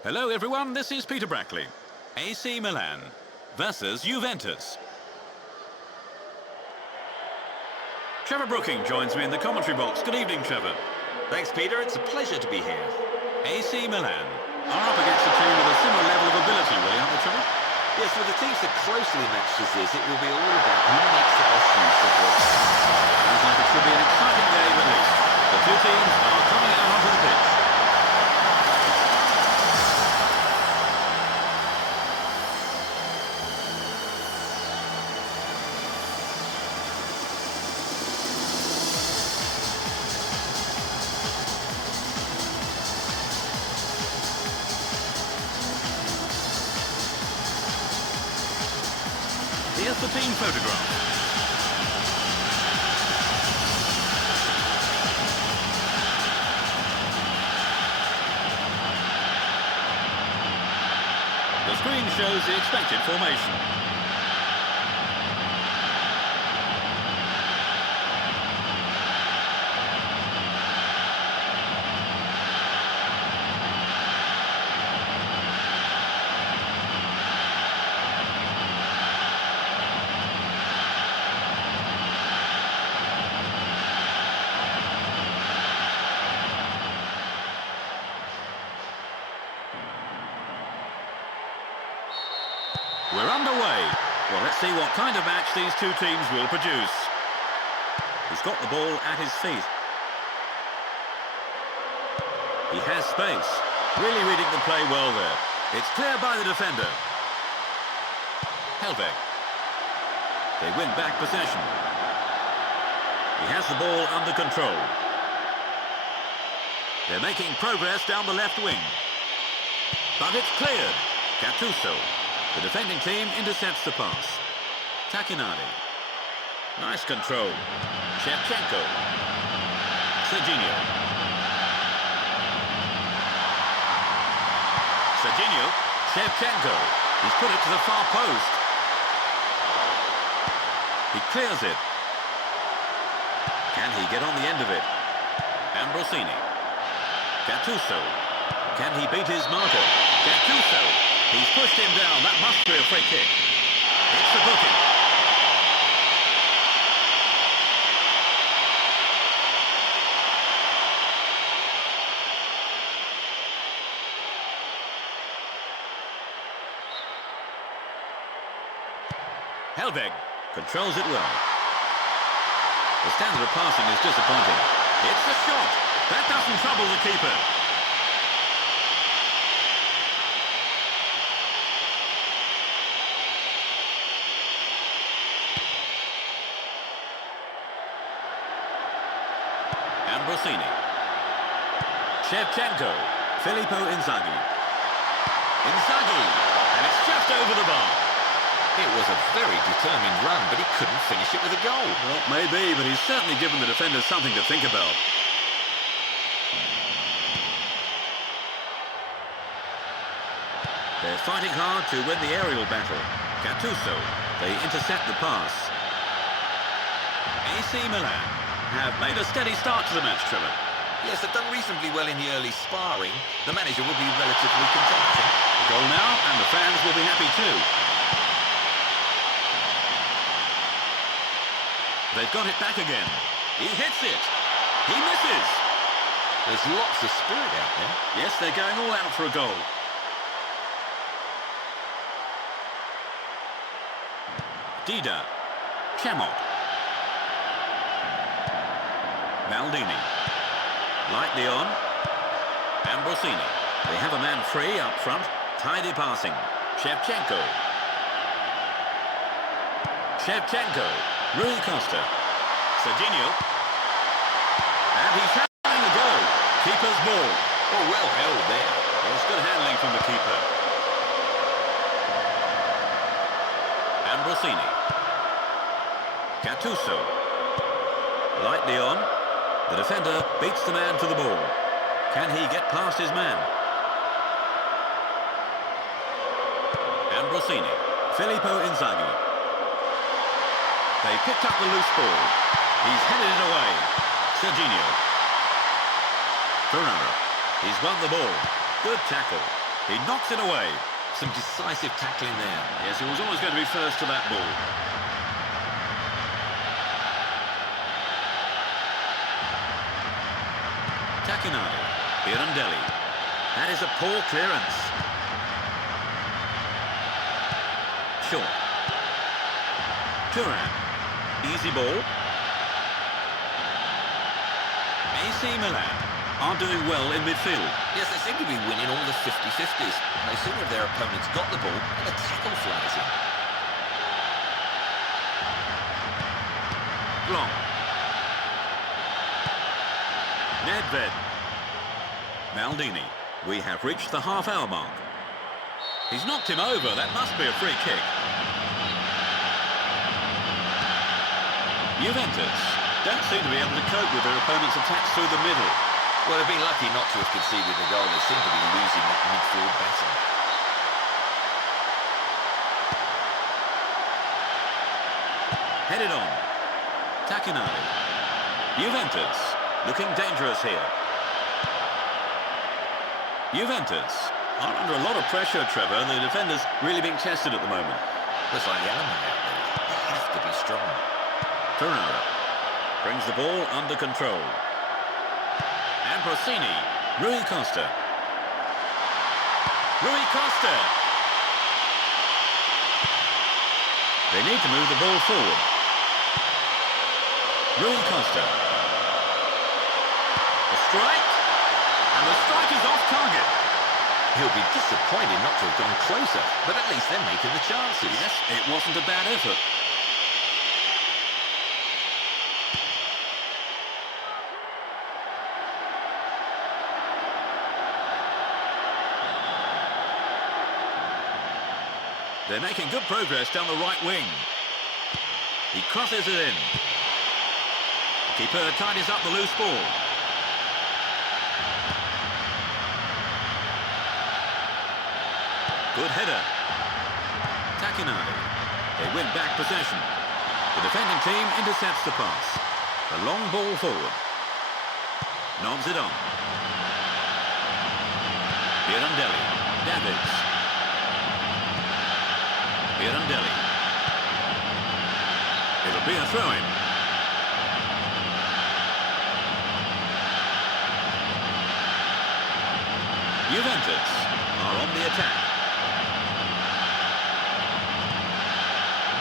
Hello everyone, this is Peter Brackley. AC Milan versus Juventus. Trevor Brooking joins me in the commentary box. Good evening, Trevor. Thanks, Peter. It's a pleasure to be here. AC Milan are up against a team with a similar level of ability, really, aren't they, Trevor? Yes, with the teams that closely matched as this, it will be all about who makes the best use of this. Sounds like it should be an exciting game at least. The two teams are coming out onto the pitch. Here's the team photograph. The screen shows the expected formation. We're underway. Well, let's see what kind of match these two teams will produce. He's got the ball at his feet. He has space. Really reading the play well there. It's cleared by the defender. Helveg. They win back possession. He has the ball under control. They're making progress down the left wing. But it's cleared. Gattuso. The defending team intercepts the pass. Takinadi. Nice control. Shevchenko. Serginho. Serginho. Shevchenko. He's put it to the far post. He clears it. Can he get on the end of it? Ambrosini. Gattuso. Can he beat his marker? Gattuso. He's pushed him down. That must be a free kick. It's the booking. Helveg controls it well. The standard of passing is disappointing. It's a shot. That doesn't trouble the keeper. Ambrosini. Shevchenko. Filippo Inzaghi. Inzaghi. And it's just over the bar. It was a very determined run, but he couldn't finish it with a goal. Well, maybe, but he's certainly given the defenders something to think about. They're fighting hard to win the aerial battle. Gattuso. They intercept the pass. AC Milan have made a steady start to the match, Trevor. Yes, they've done reasonably well in the early sparring. The manager will be relatively content. Goal now, and the fans will be happy too. They've got it back again. He hits it. He misses. There's lots of spirit out there. Yes, they're going all out for a goal. Dida. Chamok. Maldini. Lightly on. Ambrosini. They have a man free up front. Tidy passing. Shevchenko. Shevchenko. Rui Costa. Serginho. And he's having a go. Keeper's ball. Oh, well held there. It's good handling from the keeper. Ambrosini. Gattuso. Lightly on. The defender beats the man to the ball. Can he get past his man? Ambrosini. Filippo Inzaghi. They picked up the loose ball. He's headed it away. Serginho. Ferrara. He's won the ball. Good tackle. He knocks it away. Some decisive tackling there. Yes, he was always going to be first to that ball. Takinadi. Pirandelli. That is a poor clearance. Short. Turan. Easy ball. AC Milan are doing well in midfield. Yes, they seem to be winning all the 50-50s. No sooner have their opponents got the ball and the tackle flies in. Long. Nedved. Maldini. We have reached the half-hour mark. He's knocked him over. That must be a free kick. Juventus don't seem to be able to cope with their opponent's attacks through the middle. Well, they've been lucky not to have conceded the goal. They seem to be losing that midfield battle. Headed on. Takinadi. Juventus looking dangerous here. Juventus are under a lot of pressure, Trevor. The defenders really being tested at the moment. Looks like the element out there. They have to be strong. Ferrara brings the ball under control. And Procini. Rui Costa. Rui Costa. They need to move the ball forward. Rui Costa. A strike. And the strike is off target. He'll be disappointed not to have gone closer, but at least they're making the chances. Yes, it wasn't a bad effort. They're making good progress down the right wing. He crosses it in. The keeper tidies up the loose ball. Good header. Takinadi. They win back possession. The defending team intercepts the pass. A long ball forward. Nods it on. Pirandelli. Davids. Pirandelli. It'll be a throw-in. Juventus are on the attack.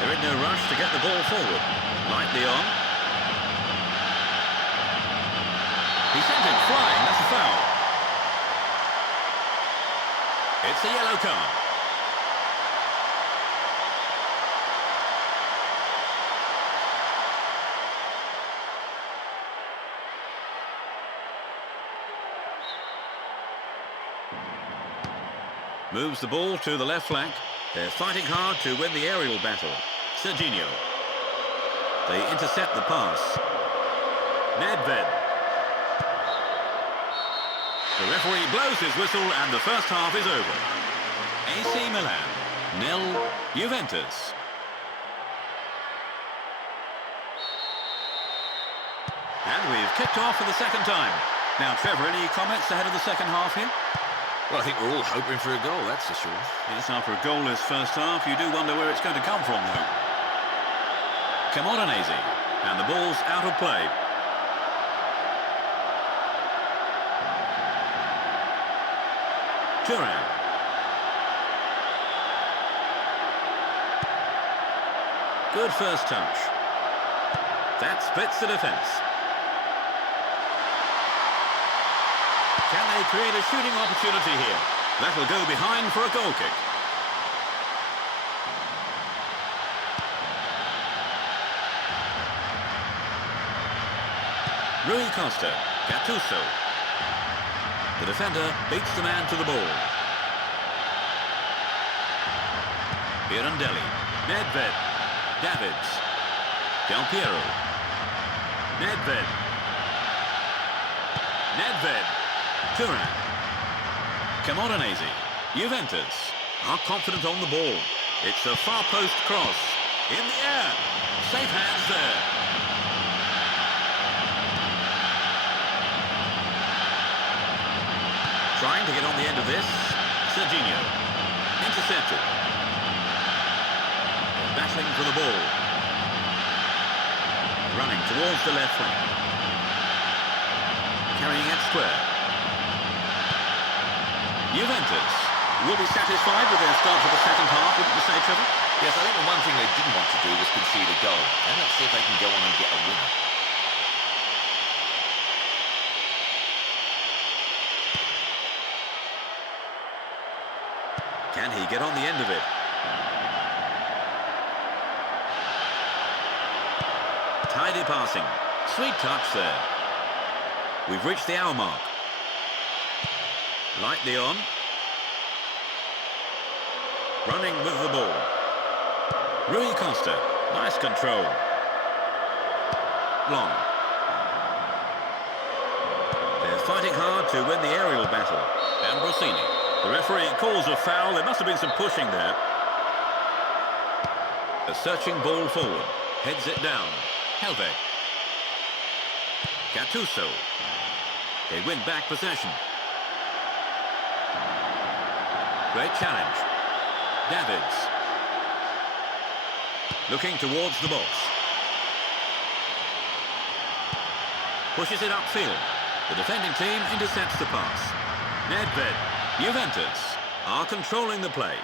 They're in no rush to get the ball forward. Lightly on. He sent it flying. That's a foul. It's a yellow card. Moves the ball to the left flank. They're fighting hard to win the aerial battle. Serginho. They intercept the pass. Nedved. The referee blows his whistle and the first half is over. AC Milan, 0, Juventus. And we've kicked off for the second time. Now, Trevor, any comments ahead of the second half here? Well, I think we're all hoping for a goal, that's for sure. Yes, after a goalless first half, you do wonder where it's going to come from, though. Camoranesi, and the ball's out of play. Turan. Good first touch. That splits the defence. Can they create a shooting opportunity here? That will go behind for a goal kick. Rui Costa, Gattuso. The defender beats the man to the ball. Pirandelli, Nedved, Davids, Del Piero, Nedved, Nedved, Turan, Camoranesi. Juventus are confident on the ball. It's a far post cross. In the air. Safe hands there. Trying to get on the end of this. Serginho. Intercepted. They're battling for the ball. Running towards the left flank. Carrying it square. Juventus will be satisfied with their start for the second half, wouldn't you say, Trevor? Yes, I think the one thing they didn't want to do was concede a goal. And let's see if they can go on and get a winner. Can he get on the end of it? Tidy passing. Sweet touch there. We've reached the hour mark. Lightly on. Running with the ball. Rui Costa. Nice control. Long. They're fighting hard to win the aerial battle. Ambrosini. The referee calls a foul. There must have been some pushing there. A searching ball forward. Heads it down. Helve. Gattuso. They win back possession. Great challenge. Davids. Looking towards the box. Pushes it upfield. The defending team intercepts the pass. Nedved. Juventus are controlling the play.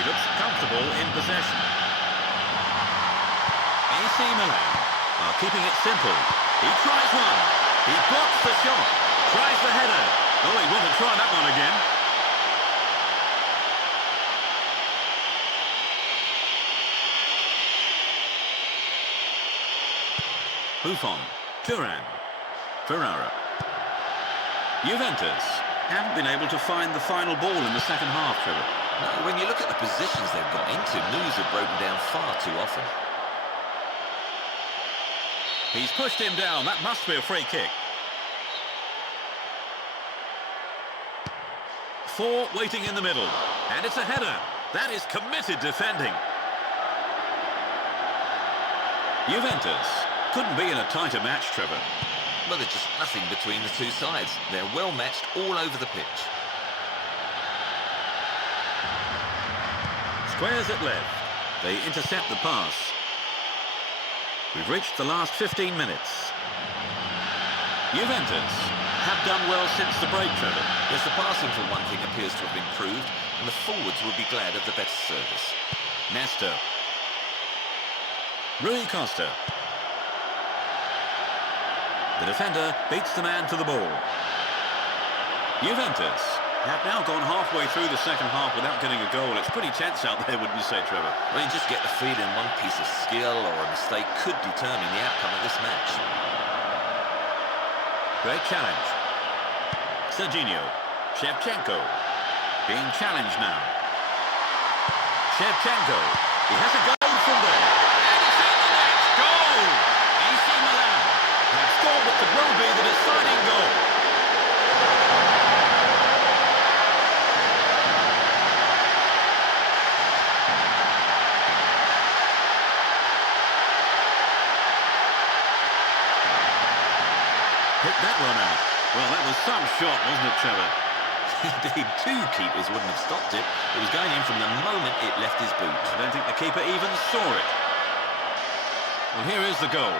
He looks comfortable in possession. AC Milan are keeping it simple. He tries one. He blocks the shot. Tries the header. Oh, he wants to try that one again. Buffon. Turan. Ferrara. Juventus haven't been able to find the final ball in the second half, Trevor. No, when you look at the positions they've got into, moves are broken down far too often. He's pushed him down. That must be a free kick. 4 waiting in the middle. And it's a header. That is committed defending. Juventus couldn't be in a tighter match, Trevor. Well, there's just nothing between the two sides. They're well matched all over the pitch. Squares it left. They intercept the pass. We've reached the last 15 minutes. Juventus have done well since the break, Trevor. Yes, the passing, for one thing, appears to have improved, and the forwards will be glad of the better service. Nesta. Rui Costa. The defender beats the man to the ball. Juventus have now gone halfway through the second half without getting a goal. It's pretty tense out there, wouldn't you say, Trevor? Well, you just get the feeling one piece of skill or a mistake could determine the outcome of this match. Great challenge. Serginho. Shevchenko. Being challenged now. Shevchenko. He has a goal from there. And it's in the net. Goal! AC Milan have scored what could well be the deciding goal. Hit that one out. Well, that was some shot, wasn't it, Trevor? Indeed, 2 keepers wouldn't have stopped it. It was going in from the moment it left his boot. I don't think the keeper even saw it. Well, here is the goal.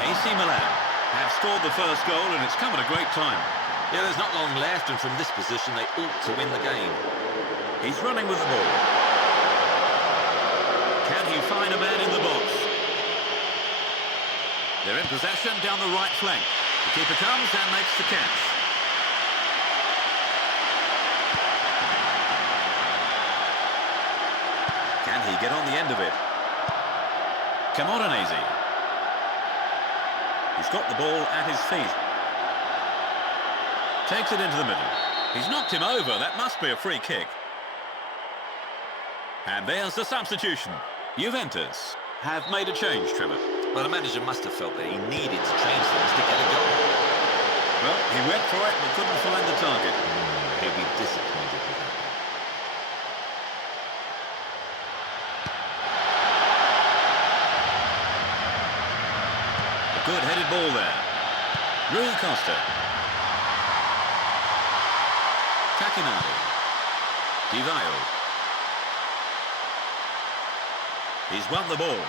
AC Milan have scored the first goal, and it's come at a great time. Yeah, there's not long left, and from this position, they ought to win the game. He's running with the ball. Can he find a man in the box? They're in possession down the right flank. The keeper comes and makes the catch. Can he get on the end of it? Camoranesi. He's got the ball at his feet. Takes it into the middle. He's knocked him over. That must be a free kick. And there's the substitution. Juventus have made a change, Trevor. Well, the manager must have felt that he needed to change things to get a goal. Well, he went for it but couldn't find the target. He'll be disappointed with that. Good headed ball there. Rui Costa. Takinadi. Di Vaio. He's won the ball.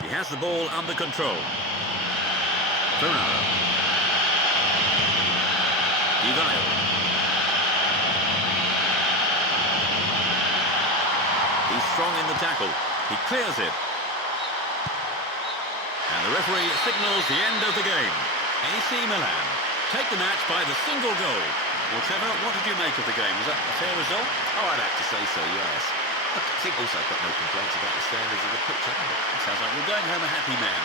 He has the ball under control. Ferraro. Di Vaio. He's strong in the tackle. He clears it. And the referee signals the end of the game. AC Milan take the match by the single goal. Well, Trevor, what did you make of the game? Was that a fair result? Oh, I'd have to say so, yes. I think also I've got no complaints about the standards of the pitch. It sounds like we're going home a happy man.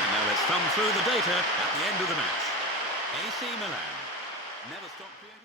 And now let's thumb through the data at the end of the match. AC Milan never stop creating...